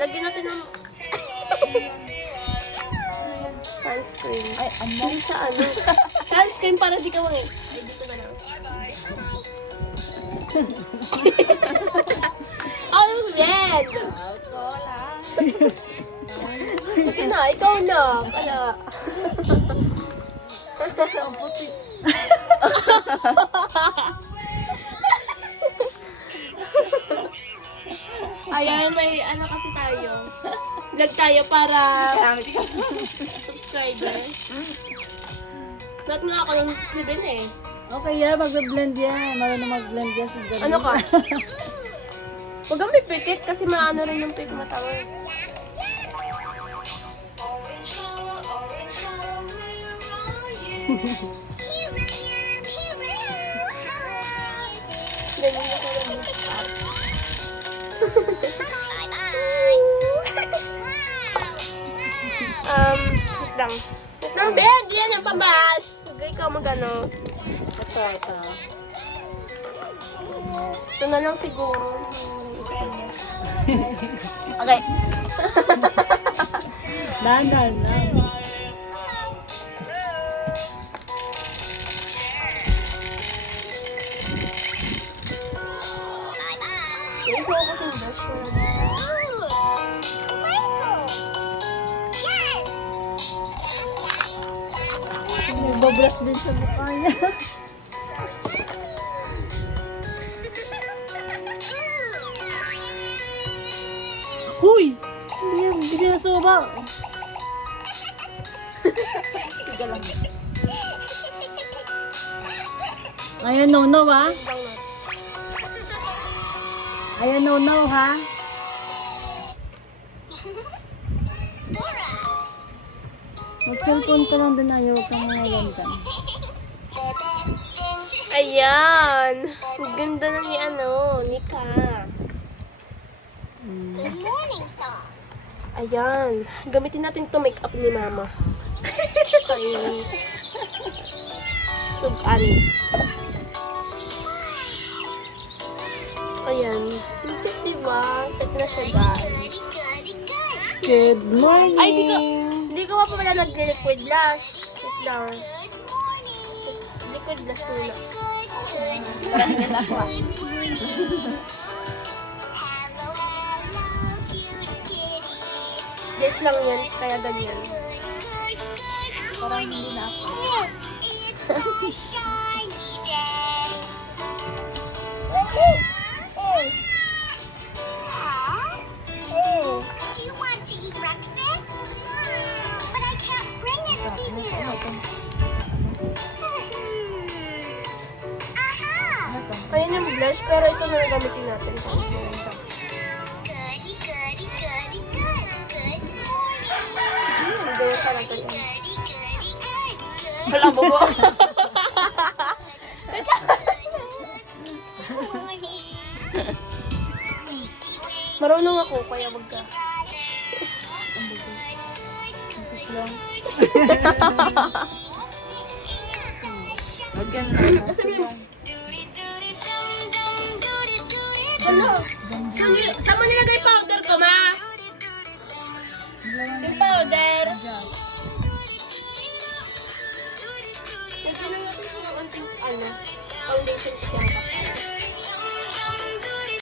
Lagyan natin ng sunscreen. Ay, Hindi sa ano. Sunscreen para di ka ay, dito na lang. Oh, red! Sige na, ikaw na. Ala. Ang puti. Ayan, may ano kasi tayo. Vlog tayo para subscriber. Not nga ako nung din eh. Okay yan, magbe-blend yan. Marunong mag-blend yan si Janine. Ano ka? Huwag kang may pikit kasi maano rin yung pik matawa. Ganyan ako lang yung up. Wait lang. Wait lang, Ben! Diyan yung pambash! Huwag ikaw mag-ano. Ito. Ito na lang siguro. Okay. Dahan. Gusto ko kasing brush yun. Nagbabrush din sa mukha niya. Huy! Hindi na suba. Tiga lang. Ayan, no, ha? Tigang na. Ayan, no, ha? Mag-cellphone ka lang din, ayaw kang ngayon ka. Ayan! Ang ganda na ni Nika. Ayan. Gamitin natin to make up ni Mama. Ay. Sugan. Ayan. Ito, diba? Set na siya, guys. Good morning! Ay, hindi ko pa pala nag-liquid blush. Wait lang. Liquid blush muna. Parang ako ah. Date lang yan, kaya ganyan. Parang hindi na ako. Do you want to eat breakfast? But I can't bring it to you. Aha! Ayan yung blush, pero ito na lang gamitin natin. Tapos na lang ito. Goody, goody, goody, good. Good morning. Hindi ko talaga yan. Goody, goody, good. Good Wala mo po. morning. Marunong ako, kaya wag ka. Lagyan na. Kasi ano? Saan mo nilagay powder ko, ma? Yung powder. Lagyan na natin yung konting foundation kasi ang